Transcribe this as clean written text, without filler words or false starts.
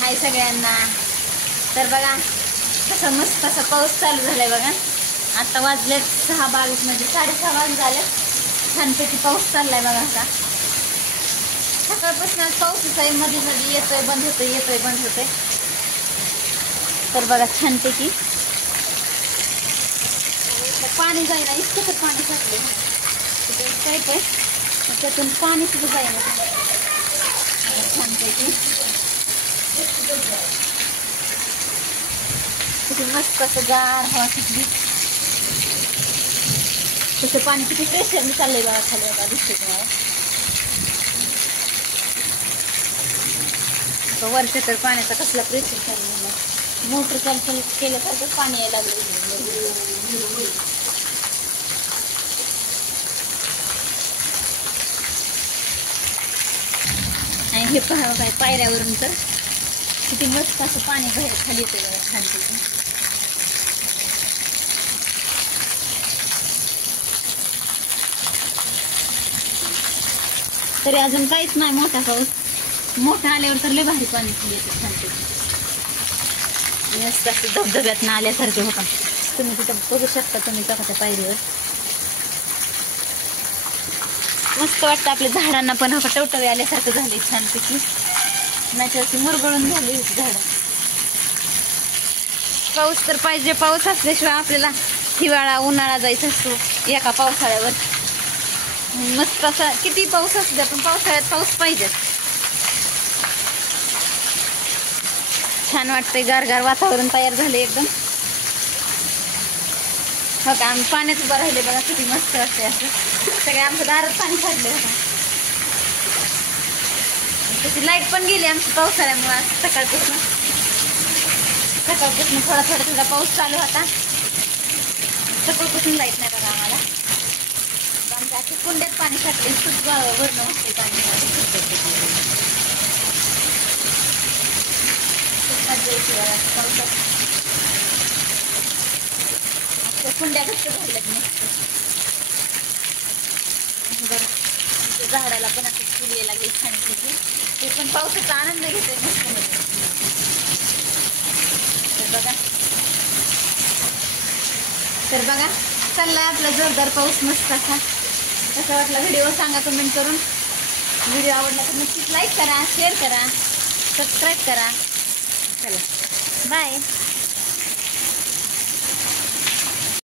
हाय सगळ्यांना. तर बघा कसं मस्त असा पाऊस चालू झालाय बघा. आता वाजलेत 6:22 म्हणजे 6:30 वाजले झाले. छानपैकी पाऊस चाललाय बघा. आता सकाळपासून पाऊसच आहे, मध्ये मध्ये येतोय बंद होतोय, येतोय बंद होतोय. तर बघा छानपैकी पाणी जायला इतकं तर पाणी साचले काय काय त्यातून पाणी सुद्धा जायला छानपैकी. किती मस्त असं गार हवा सुटली. तसं पाणी किती प्रेशरने चाललंय बघा खाली. आता दिसते तुम्हाला वरच्या तर पाण्याचा कसला प्रेशर चाललेला. मोटर चालू केल्यासारखं पाणी यायला लागलं. आणि हे पहा काय पायऱ्यावरून तर किती मस्त असं पाणी बाहेर खाली येते बघा छानपैकी. तरी अजून काहीच नाही मोठा पाऊस. मोठा आल्यावर तर लय भारी पाणी खाली येते छानपैकी. मस्त असं धबधब्यात ना आल्यासारखे होता. तुम्ही तिथं बघू शकता तुम्ही त्या पायरीवर. मस्त वाटतं. आपल्या झाडांना पण हो टवटवे आल्यासारखं झाले छानपैकी. नाहीतर मुरगळून झाली होती झाडं. पाऊस तर पाहिजे. पाऊस असल्याशिवाय आपल्याला हिवाळा उन्हाळा जायचा असतो एका पावसाळ्यावर. मस्त असा किती पाऊस असू द्या पण पावसाळ्यात पाऊस पाहिजे. छान वाटतंय. गारगार वातावरण तयार झाले एकदम. हो का आम्ही पाण्यात उभं राहिले बघा. किती मस्त वाटतंय असं. सगळे आमच्या दारात पाणी पडले होता. त्याची लाईट पण गेली आमची पावसाळ्यामुळे. सकाळपासून थोडा थोडा पाऊस चालू होता. सकाळपासून लाईट नाही बघा आम्हाला. आमच्या अशी कुंड्यात पाणी साठले. खूप वरण होते पाणी. कुंड्या घट्ट झाल्यात मस्त. झाडाला पण असं फुल यायला लागली छानपैकी. ते पण पावसाचा आनंद घेतोय मस्त मध्ये. तर बघा चाललाय आपला जोरदार पाऊस मस्त असा. कसा वाटला व्हिडिओ सांगा कमेंट करून. व्हिडिओ आवडला तर नक्कीच लाईक करा, शेअर करा, सबस्क्राईब करा. चला बाय.